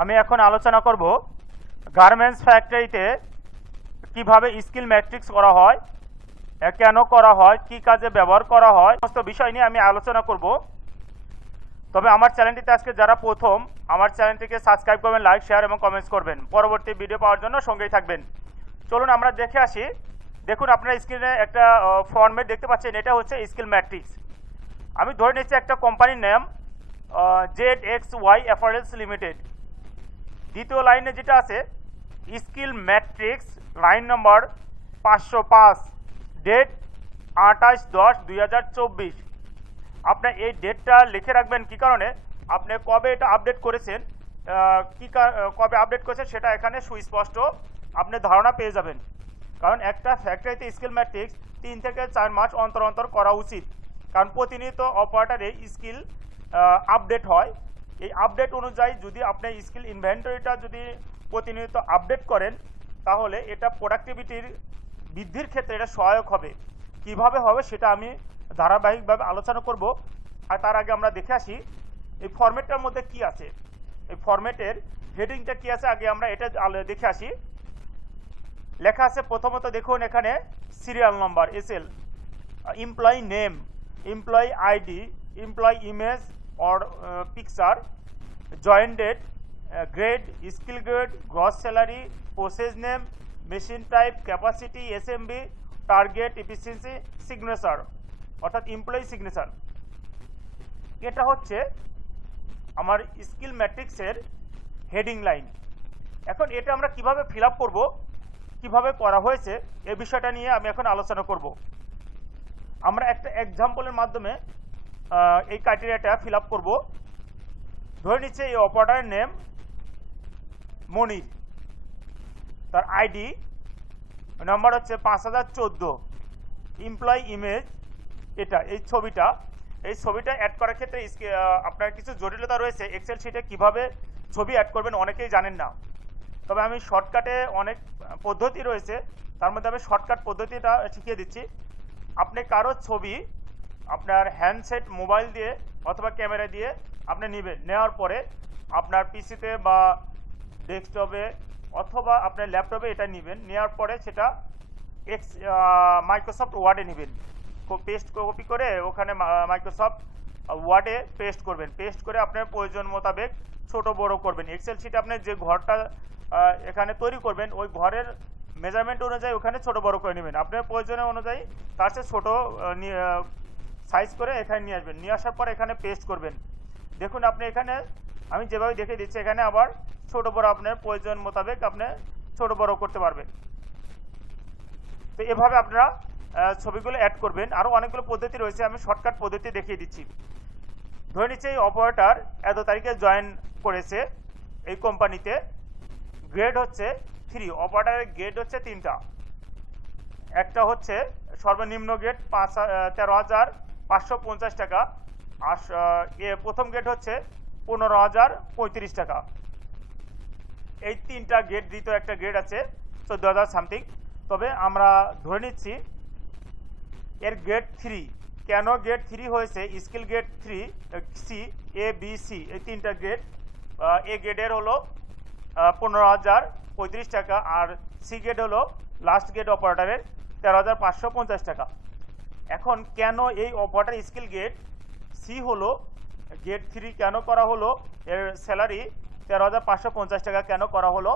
আমি এখন আলোচনা করব গার্মেন্টস ফ্যাক্টরিতে কিভাবে স্কিল ম্যাট্রিক্স করা হয়, কেন করা হয়, কি কাজে ব্যবহার করা হয়, সমস্ত বিষয় নিয়ে আমি আলোচনা করব। তবে আমার চ্যানেলটিতে আজকে যারা প্রথম, আমার চ্যানেলটিকে সাবস্ক্রাইব করবেন, লাইক, শেয়ার এবং কমেন্টস করবেন। পরবর্তী ভিডিও পাওয়ার জন্য সঙ্গেই থাকবেন। চলুন আমরা দেখে আসি। দেখুন, আপনারা স্ক্রিনে একটা ফরম্যাট দেখতে পাচ্ছেন, এটা হচ্ছে স্কিল ম্যাট্রিক্স। আমি ধরে নিচ্ছি একটা কোম্পানির নাম ZXY অ্যাপারেলস লিমিটেড। দ্বিতীয় লাইনে যেটা আছে skill matrix, line number 505, date 28/10/2024। আপনার এই ডেটটা লিখে রাখবেন। কি কারণে? আপনি কবে এটা আপডেট করেছেন, কবে আপডেট করেছেন সেটা এখানে সুস্পষ্ট আপনি ধারণা পেয়ে যাবেন। কারণ একটা ফ্যাক্টরিতে স্কিল ম্যাট্রিক্স 3 থেকে 4 মাস অন্তর অন্তর করা উচিত, কারণ প্রতিনিয়ত অপারেটরে স্কিল আপডেট হয়। এই আপডেট অনুযায়ী যদি আপনি স্কিল ইনভেন্টরিটা যদি প্রতিনিয়ত আপডেট করেন, তাহলে এটা প্রোডাক্টিভিটির বৃদ্ধির ক্ষেত্রে এটা সহায়ক হবে। কিভাবে হবে সেটা আমি ধারাবাহিকভাবে আলোচনা করব। আর তার আগে আমরা দেখে আসি এই ফরম্যাটটার মধ্যে কি আছে, এই ফরম্যাটের হেডিংটা কি আছে, আগে আমরা এটা দেখে আসি। লেখা আছে প্রথমত দেখুন এখানে serial number SL, employee name, employee ID, employee image or picture, join date, grade, skill grade, gross salary, process name, machine type, capacity, SMB, target, efficiency, signature অর্থাৎ এমপ্লয়ি সিগনেচার। এটা হচ্ছে আমার স্কিল ম্যাট্রিক্সের হেডিং লাইন। এখন এটা আমরা কিভাবে fill up করবো, কিভাবে করা হয়েছে এই বিষয়টা নিয়ে আমি এখন আলোচনা করব। আমরা একটা এক্সাম্পলের মাধ্যমে এই ক্রাইটেরিয়াটা ফিল আপ করবো। ধরে নিচ্ছে এই অপারেটরের নেম মনির, তার আইডি নাম্বার হচ্ছে 5014, এমপ্লয়ি ইমেজ এটা, এই ছবিটা অ্যাড করার ক্ষেত্রে আপনার কিছু জটিলতা রয়েছে। এক্সেল শিটে কিভাবে ছবি অ্যাড করবেন অনেকেই জানেন না, তবে আমি শর্টকাটে অনেক পদ্ধতি রয়েছে, তার মধ্যে আমি শর্টকাট পদ্ধতিটা শিখিয়ে দিচ্ছি। আপনি কারো ছবি আপনার হ্যান্ডসেট মোবাইল দিয়ে অথবা ক্যামেরা দিয়ে আপনি নেবেন। নেওয়ার পরে আপনার পিসিতে বা ডেস্কটপে অথবা আপনার ল্যাপটপে এটা নেবেন। নেওয়ার পরে সেটা মাইক্রোসফট ওয়ার্ডে নেবেন, পেস্ট কপি করে ওখানে মাইক্রোসফট ওয়ার্ডে পেস্ট করবেন। পেস্ট করে আপনার প্রয়োজন মোতাবেক ছোট বড় করবেন। এক্সেল শিটে আপনি যে ঘরটা এখানে তৈরি করবেন, ওই ঘরের মেজারমেন্ট অনুযায়ী ওখানে ছোট বড় করে নেবেন। আপনার প্রয়োজনীয় অনুযায়ী তার চেয়ে ছোটো সাইজ করে এখানে নিয়ে আসবেন। নিয়ে আসার পর এখানে পেস্ট করবেন। দেখুন আপনি এখানে আমি যেভাবে দেখে দিচ্ছি, এখানে আবার ছোট বড় আপনার প্রয়োজন মোতাবেক আপনি ছোট বড় করতে পারবেন। তো এভাবে আপনারা ছবিগুলো অ্যাড করবেন। আরও অনেকগুলো পদ্ধতি রয়েছে, আমি শর্টকাট পদ্ধতি দেখিয়ে দিচ্ছি। ধরে নিচ্ছে এই অপারেটর এত তারিখে জয়েন করেছে এই কোম্পানিতে, গ্রেড হচ্ছে 3, অপারেটরের গ্রেড হচ্ছে 3টা। একটা হচ্ছে সর্বনিম্ন গ্রেড 13,550 টাকা, আর প্রথম গ্রেড হচ্ছে 15,035 টাকা। এই 3টা গ্রেড, দ্বিতীয় একটা গ্রেড আছে 14,000 সামথিং। তবে আমরা ধরে নিচ্ছি এর গ্রেড 3। কেন গ্রেড 3 হয়েছে? Skill grade 3C, A, B, C এই 3টা গ্রেড। এ গ্রেডের হলো 15,035 টাকা, আর সি গ্রেড হলো লাস্ট গ্রেড অপারেটরের 13,550 টাকা। এখন কেন এই অপারেটর স্কিল গ্রেড সি হলো গ্রেড 3 কেন করা হলো, এর স্যালারি 13,550 টাকা কেন করা হলো,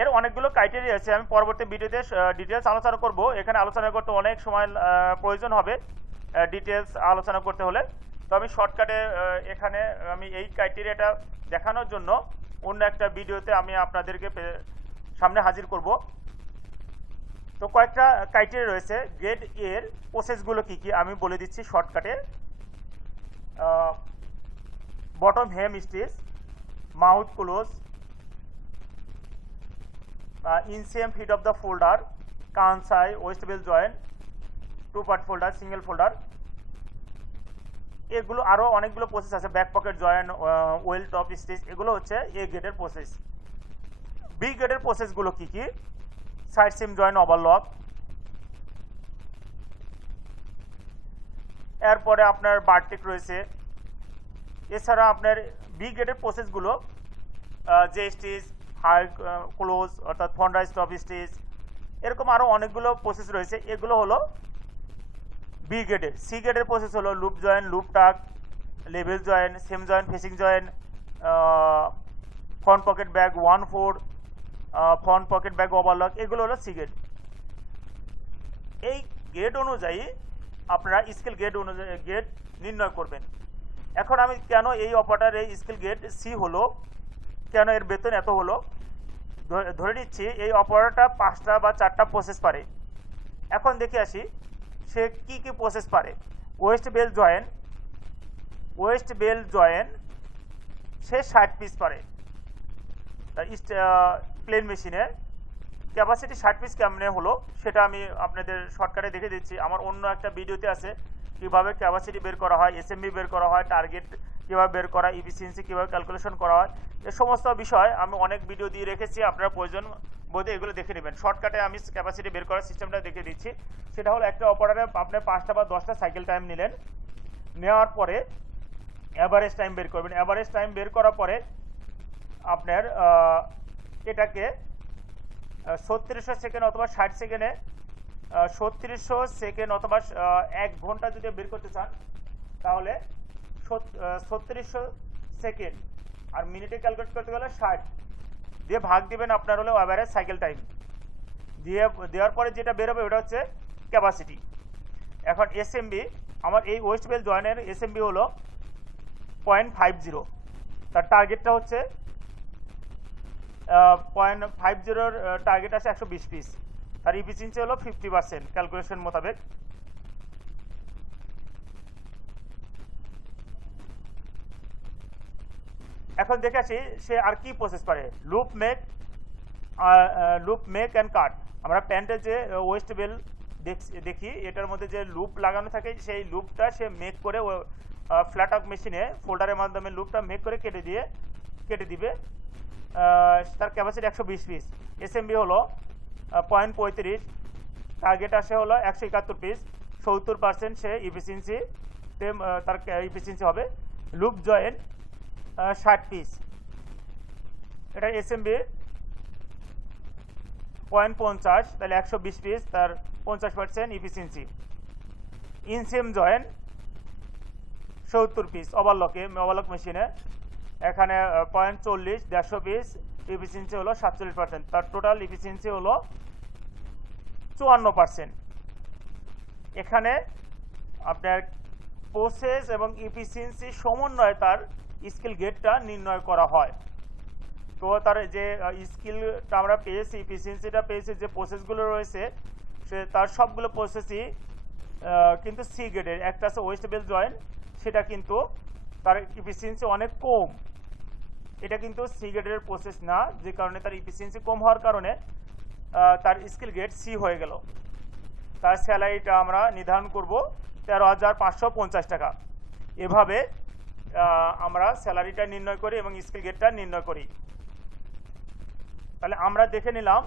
এর অনেকগুলো ক্রাইটেরিয়া আছে। আমি পরবর্তী ভিডিওতে ডিটেলস আলোচনা করব। এখানে আলোচনা করতে অনেক সময় প্রয়োজন হবে ডিটেলস আলোচনা করতে হলে। তো আমি শর্টকাটে এখানে আমি এই ক্রাইটেরিয়াটা দেখানোর জন্য অন্য একটা ভিডিওতে আমি আপনাদেরকে সামনে হাজির করব। তো কয়েকটা ক্রাইটেরিয়া রয়েছে। গ্রেড এর প্রসেসগুলো কী কী আমি বলে দিচ্ছি শর্টকাটে। Bottom hem stitch, mouth close, ইনসিএম fit of the folder, Kansai, ওয়েস্টেবল joint, 2 part folder, single folder, এগুলো আরও অনেকগুলো প্রসেস আছে। Back pocket joint, well top stitch, এগুলো হচ্ছে এ গ্রেডের প্রসেস। বি গ্রেডের প্রসেসগুলো কী কী? সাইড সিম জয়েন্ট, ওভারলক, এরপরে আপনার বারটেক রয়েছে। এছাড়া আপনার বি গ্রেডের প্রসেসগুলো যে স্টিচ, হাই ক্লোজ অর্থাৎ ফন্ডা স্টপ স্টিচ, এরকম আরও অনেকগুলো প্রসেস রয়েছে। এগুলো হলো বি গ্রেডের। সি গ্রেডের প্রসেস হলো লুপ জয়েন্ট, লুপ টাক, level joint, same joint, facing joint, front pocket bag 1/4, front pocket bag overlock, এগুলো হলো সি গ্রেড। এই গ্রেড অনুযায়ী আপনারা স্কেল গ্রেড অনুযায়ী গ্রেড নির্ণয় করবেন। এখন আমি কেন এই অপারেটরের স্কেল গ্রেড সি হলো, কেন এর বেতন এত হলো, ধরে নিচ্ছি এই অপারেটরটা 5টা বা 4টা প্রসেস পারে। এখন দেখে আসি সে কি কি প্রসেস পারে। ওয়েস্ট বেল জয়েন সে 60 পিস পারে। প্লেন মেশিনে ক্যাপাসিটি 60 পিস কেমনে হলো সেটা আমি আপনাদের শর্টকাটে দেখে দিচ্ছি। আমার অন্য একটা ভিডিওতে আছে কীভাবে ক্যাপাসিটি বের করা হয়, এসএমবি বের করা হয়, টার্গেট কীভাবে বের করা, ইফিসিয়েন্সি কীভাবে ক্যালকুলেশন করা হয়, এ সমস্ত বিষয় আমি অনেক ভিডিও দিয়ে রেখেছি। আপনারা প্রয়োজন বোধে এগুলো দেখে নেবেন। শর্টকাটে আমি ক্যাপাসিটি বের করার সিস্টেমটা দেখে দিচ্ছি। সেটা হলো একটা অপারেটরে আপনি 5টা বা 10টা সাইকেল টাইম নিলেন, নেওয়ার পরে অ্যাভারেজ টাইম বের করবেন। অ্যাভারেজ টাইম বের করার পরে আপনার এটাকে 3600 সেকেন্ড অথবা 60 সেকেন্ডে 3600 সেকেন্ড অথবা 1 ঘন্টা যদি বের করতে চান তাহলে 3600 সেকেন্ড আর মিনিটে ক্যালকুলেট করতে গেলে 60 দিয়ে ভাগ দিবেন আপনার হলো অ্যাভারেজ সাইকেল টাইম দেওয়ার পরে যেটা বেরোবে ওটা হচ্ছে ক্যাপাসিটি। এখন এসএমবি, আমার এই ওয়েস্ট বেল জয়েনের এসএমবি হলো 0.50, তার টার্গেটটা হচ্ছে 0.50 টার্গেট আছে 120 পিস, তার ইফিসিয়েন্সি হলো 50% ক্যালকুলেশন মোতাবেক। এখন দেখে আসি সে আর কি প্রসেস পারে। Loop make and cut. আমরা প্যান্টের যে ওয়েস্ট বেল দেখি এটার মধ্যে যে লুপ লাগানো থাকে সেই লুপটা সে মেক করে ফ্ল্যাট আপ মেশিনে ফোল্ডারের মাধ্যমে লুপটা মেক করে কেটে দিবে। তার ক্যাপাসিটি 120 পিস। এসএমবি হলো 0.35, টার্গেট আসে হলো 171 পিস, 70% সে ইফিসিয়েন্সিতে তার ইফিসিয়েন্সি হবে। লুপ জয়েন 60 পিস, এটা এসএমবি 0.50, তাহলে 120 পিস, তার 50% ইফিসিয়েন্সি। ইনসেম জয়েন 70 পিস ওভারলক মেশিনে, এখানে 0.40, 150 পিস, ইফিসিয়েন্সি হলো 47%, তার টোটাল ইফিসিয়েন্সি হলো 54%। এখানে আপনার প্রসেস এবং ইফিসিয়েন্সি সমন্বয়ে তার স্কিল গ্রেডটা নির্ণয় করা হয়। তো তার যে স্কিলটা আমরা পেয়েছি, ইফিসিয়েন্সিটা পেয়েছি, যে প্রসেসগুলো রয়েছে সে তার সবগুলো প্রসেসই কিন্তু সি গ্রেডের। একটা আছে ওয়েস্ট বেল জয়েন, সেটা কিন্তু তার ইফিসিয়েন্সি অনেক কম, এটা কিন্তু সি গ্রেডের প্রসেস না, যে কারণে তার ইফিসিয়েন্সি কম হওয়ার কারণে তার স্কিল গ্রেড সি হয়ে গেল। তার স্যালারিটা আমরা নির্ধারণ করব 13,550 টাকা। এভাবে আমরা স্যালারিটা নির্ণয় করি এবং স্কিল গ্রেডটা নির্ণয় করি। তাহলে আমরা দেখে নিলাম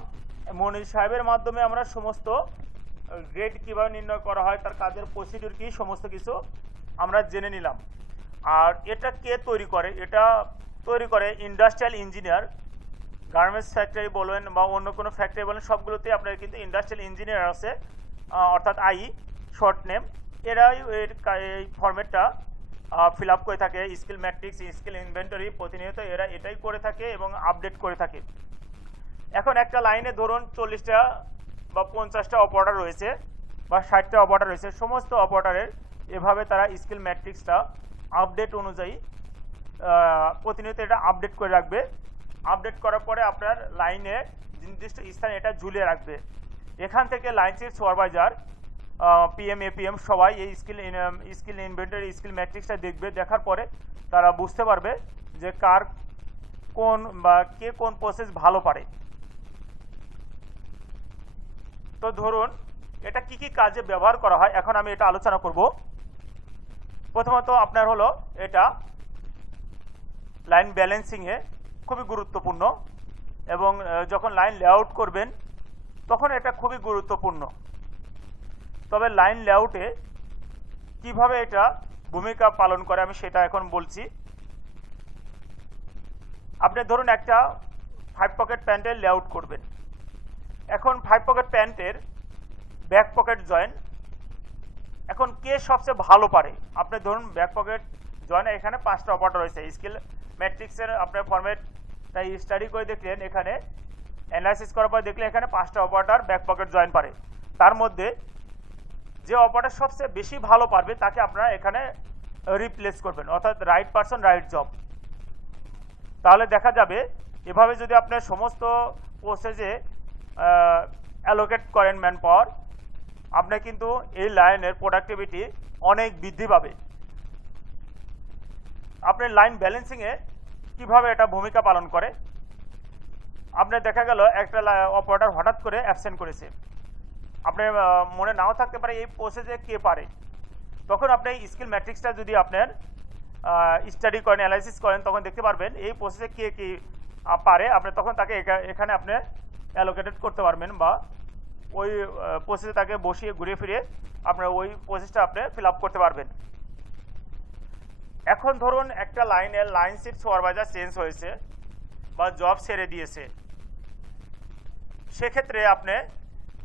মনির সাহেবের মাধ্যমে আমরা সমস্ত গ্রেড কীভাবে নির্ণয় করা হয়, তার কাজের প্রসিডিউর কী, সমস্ত কিছু আমরা জেনে নিলাম। আর এটা কে তৈরি করে? এটা তৈরি করে ইন্ডাস্ট্রিয়াল ইঞ্জিনিয়ার। গার্মেন্টস ফ্যাক্টরি বলেন বা অন্য কোনো ফ্যাক্টরি বলেন, সবগুলোতে আপনার কিন্তু ইন্ডাস্ট্রিয়াল ইঞ্জিনিয়ার আছে, অর্থাৎ আই শর্ট নেম। এরাই এই ফরম্যাটটা ফিল আপ করে থাকে। স্কিল ম্যাট্রিক্স, স্কিল ইনভেন্টরি প্রতিনিয়ত এরা এটাই করে থাকে এবং আপডেট করে থাকে। এখন একটা লাইনে ধরুন 40টা বা 50টা অপারেটর রয়েছে বা 60টা অপারেটর রয়েছে। সমস্ত অপারেটরের এভাবে তারা স্কিল ম্যাট্রিক্সটা আপডেট অনুযায়ী প্রতিনিয়ত এটা আপডেট করে রাখবে। আপডেট করার পরে আপনার লাইনে নির্দিষ্ট স্থানে এটা ঝুলিয়ে রাখবে। এখান থেকে line chief supervisor, PM, APM সবাই এই স্কিল ইনভেন্টরি, স্কিল ম্যাট্রিক্সটা দেখবে। দেখার পরে তারা বুঝতে পারবে যে কার কোন বা কে কোন প্রসেস ভালো পারে। তো ধরুন এটা কি কি কাজে ব্যবহার করা হয়, এখন আমি এটা আলোচনা করব। প্রথমত আপনার হলো এটা লাইন ব্যালেন্সিংয়ে খুবই গুরুত্বপূর্ণ, এবং যখন লাইন লেআউট করবেন তখন এটা খুবই গুরুত্বপূর্ণ। তবে লাইন লেআউটে কিভাবে এটা ভূমিকা পালন করে আমি সেটা এখন বলছি। আপনি ধরুন একটা 5 পকেট প্যান্টের লেআউট করবেন। এখন 5 পকেট প্যান্টের ব্যাক পকেট জয়েন এখন কে সবচেয়ে ভালো পারে। আপনি ধরুন ব্যাক পকেট জয়েন এখানে 5টা অপারেটর রয়েছে। স্কিল ম্যাট্রিক্সের আপনার ফরম্যাটটা স্টাডি করে দেখলেন, এখানে অ্যানালাইসিস করার পর দেখলেন এখানে 5টা অপারেটর ব্যাক পকেট জয়েন পারে। তার মধ্যে যে অপারেটর সবচেয়ে বেশি ভালো পারবে তাকে আপনারা এখানে রিপ্লেস করবেন, অর্থাৎ রাইট পারসন রাইট জব। তাহলে দেখা যাবে এভাবে যদি আপনার সমস্ত প্রসেসে অ্যালোকেট করেন ম্যান পাওয়ার, আপনার কিন্তু এই লাইনের প্রোডাক্টিভিটি অনেক বৃদ্ধি পাবে। আপনার লাইন ব্যালেন্সিংয়ে কিভাবে এটা ভূমিকা পালন করে, আপনার দেখা গেল একটা অপারেটর হঠাৎ করে অ্যাবসেন্ট করেছে, আপনার মনে নাও থাকতে পারে এই প্রসেসে কে পারে। তখন আপনি স্কিল ম্যাট্রিক্সটা যদি আপনার স্টাডি করেন অ্যানালাইসিস করেন তখন দেখতে পারবেন এই প্রসেসে কে কি পারে। আপনি তখন তাকে এখানে আপনি অ্যালোকেটেড করতে পারবেন বা ওই প্রসেসে তাকে বসিয়ে ঘুরে ফিরে আপনার ওই প্রসেসটা আপনি ফিল আপ করতে পারবেন। এখন ধরুন একটা লাইনের লাইন শিফট সুপারভাইজার চেঞ্জ হয়েছে বা জব ছেড়ে দিয়েছে, সেক্ষেত্রে আপনি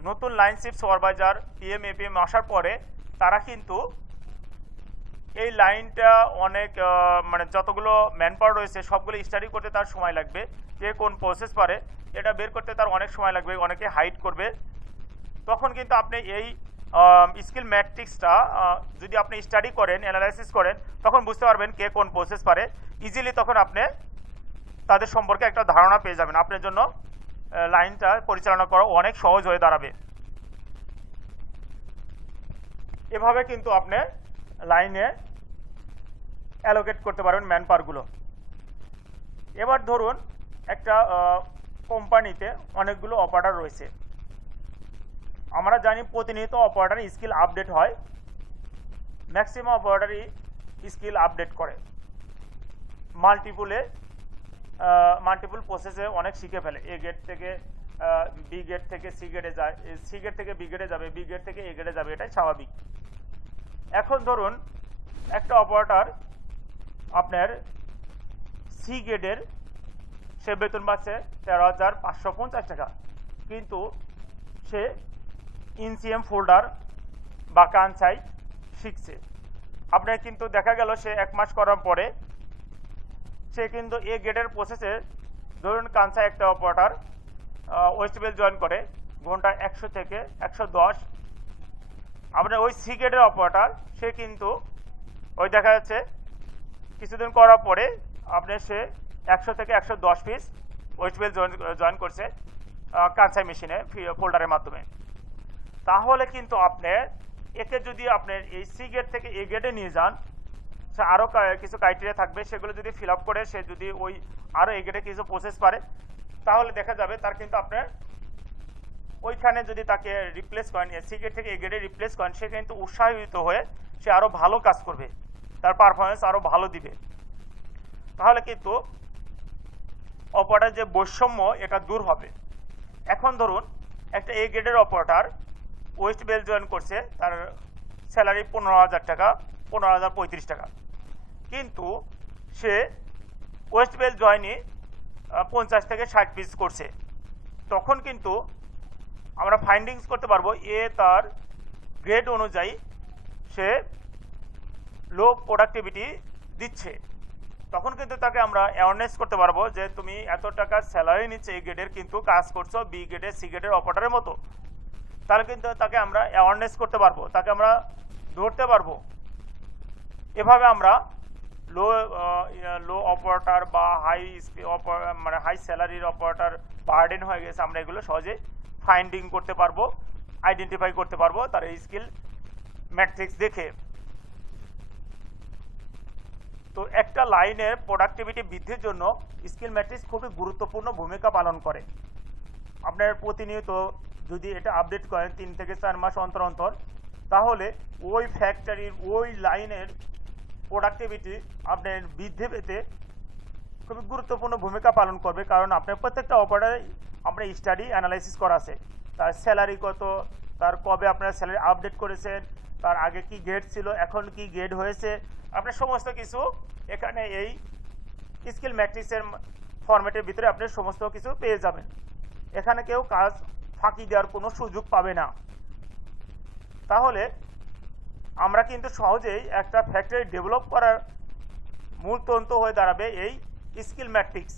নতুন line shift supervisor PM APM আসার পরে তারা কিন্তু এই লাইনটা অনেক মানে যতগুলো ম্যান পাওয়ার রয়েছে সবগুলো স্টাডি করতে তার সময় লাগবে, কে কোন প্রসেস পারে এটা বের করতে তার অনেক সময় লাগবে, অনেকে হাইড করবে। তখন কিন্তু আপনি এই স্কিল ম্যাট্রিক্সটা যদি আপনি স্টাডি করেন অ্যানালাইসিস করেন তখন বুঝতে পারবেন কে কোন প্রসেস পারে। ইজিলি তখন আপনি তাদের সম্পর্কে একটা ধারণা পেয়ে যাবেন, আপনার জন্য লাইনটা পরিচালনা করা অনেক সহজ হয়ে দাঁড়াবে। এভাবে কিন্তু আপনি লাইনে অ্যালোকেট করতে পারবেন ম্যান পাওয়ারগুলো। এবার ধরুন একটা কোম্পানিতে অনেকগুলো অপারেটর রয়েছে, আমরা জানি প্রতিনিয়ত অপারেটর স্কিল আপডেট হয়, ম্যাক্সিমাম অপারেটরই স্কিল আপডেট করে, মাল্টিপল প্রসেসে অনেক শিখে ফেলে। এ গেট থেকে বি গেট থেকে সি গেটে যায়, সি গেট থেকে বি গেটে যাবে, বি গেট থেকে এ গেটে যাবে, এটাই স্বাভাবিক। এখন ধরুন একটা অপারেটর আপনার সি গেটের সে বেতন পাচ্ছে 13,550 টাকা, কিন্তু সে ইনসিএম ফোল্ডার বা কানসাই শিখছে। আপনার কিন্তু দেখা গেল সে 1 মাস করার পরে সে কিন্তু এ গেটের প্রসেসে ধরুন কানসাই একটা অপারেটর ওয়েস্টবেল জয়েন করে ঘন্টা 100 থেকে 110। আপনার ওই সি গেটের অপারেটর সে কিন্তু ওই দেখা যাচ্ছে কিছুদিন করার পরে আপনার সে 100 থেকে 110 পিস ওয়েস্টবেল জয়েন করছে কানসাই মেশিনে ফোল্ডারের মাধ্যমে। তাহলে কিন্তু আপনার একে যদি আপনার এই সি গেট থেকে এ গেটে নিয়ে যান, সে আরও কিছু ক্রাইটেরিয়া থাকবে, সেগুলো যদি ফিল আপ করে সে যদি ওই আরও এ গেটে কিছু প্রসেস পারে তাহলে দেখা যাবে তার কিন্তু আপনার ওইখানে যদি তাকে রিপ্লেস করেন সি গেট থেকে এ গেটে রিপ্লেস করেন সে কিন্তু উৎসাহিত হয়ে সে আরও ভালো কাজ করবে, তার পারফরমেন্স আরও ভালো দিবে। তাহলে কিন্তু অপারেটর যে বৈষম্য এটা দূর হবে। এখন ধরুন একটা এ গ্রেডের অপারেটর ওয়েস্ট বেল জয়েন করছে, তার স্যালারি 15,000 টাকা, 15,035 টাকা, কিন্তু সে ওয়েস্ট বেল জয়েনই 50 থেকে 60 পিস করছে। তখন কিন্তু আমরা ফাইন্ডিংস করতে পারবো এ তার গ্রেড অনুযায়ী সে লো প্রোডাক্টিভিটি দিচ্ছে। তখন কিন্তু তাকে আমরা অ্যাওয়ারনেস করতে পারবো যে তুমি এত টাকা স্যালারি নিচ্ছে এই গ্রেডের, কিন্তু কাজ করছো বি গ্রেডের সি গ্রেডের অপারেটরের মতো। তাহলে কিন্তু তাকে আমরা অ্যাওয়ারনেস করতে পারবো, তাকে আমরা ধরতে পারবো। এভাবে আমরা লো অপারেটর বা মানে হাই স্যালারির অপারেটর বার্ডেন হয়ে গেছে, আমরা এগুলো সহজে ফাইন্ডিং করতে পারবো, আইডেন্টিফাই করতে পারবো তার এই স্কিল ম্যাট্রিক্স দেখে। তো একটা লাইনের প্রোডাক্টিভিটি বৃদ্ধির জন্য স্কিল ম্যাট্রিক্স খুবই গুরুত্বপূর্ণ ভূমিকা পালন করে। আপনার প্রতিনিয়ত যদি এটা আপডেট করেন 3 থেকে 4 মাস অন্তর অন্তর, তাহলে ওই ফ্যাক্টরির ওই লাইনের প্রোডাক্টিভিটি আপনার বৃদ্ধি পেতে খুবই গুরুত্বপূর্ণ ভূমিকা পালন করবে। কারণ আপনার প্রত্যেকটা অপারেটরে আপনার স্টাডি অ্যানালাইসিস করা আছে, তার স্যালারি কত, তার কবে আপনার স্যালারি আপডেট করেছেন, তার আগে কি গ্রেড ছিল, এখন কি গ্রেড হয়েছে, আপনার সমস্ত কিছু এখানে এই স্কিল ম্যাট্রিক্সের ফরম্যাটের ভিতরে আপনি সমস্ত কিছু পেয়ে যাবেন। এখানে কেউ কাজ ফাঁকি দেওয়ার কোনো সুযোগ পাবে না। তাহলে আমরা কিন্তু সহজেই একটা ফ্যাক্টরি ডেভেলপ করার মূল তন্ত্র হয়ে দাঁড়াবে এই স্কিল ম্যাট্রিক্স।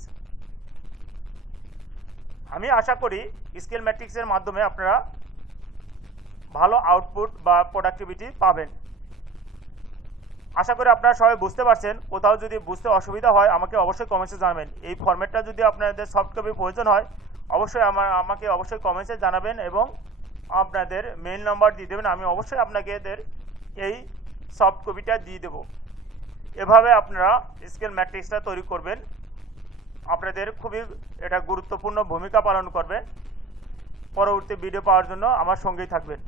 আমি আশা করি স্কিল ম্যাট্রিক্সের মাধ্যমে আপনারা ভালো আউটপুট বা প্রোডাক্টিভিটি পাবেন। আশা করি আপনারা সবাই বুঝতে পারছেন। কোথাও যদি বুঝতে অসুবিধা হয় আমাকে অবশ্যই কমেন্টসে জানাবেন। এই ফরম্যাটটা যদি আপনাদের সফট কপি প্রয়োজন হয় অবশ্যই আমাকে অবশ্যই কমেন্টসে জানাবেন এবং আপনাদের মেইল নাম্বার দিয়ে দেবেন। আমি অবশ্যই আপনাদের এই সফট কপিটা দিয়ে দেব। এভাবে আপনারা স্কিল ম্যাট্রিক্সটা তৈরি করবেন। আপনাদের খুবই এটা গুরুত্বপূর্ণ ভূমিকা পালন করবে। পরবর্তী ভিডিও পাওয়ার জন্য আমার সঙ্গেই থাকবেন।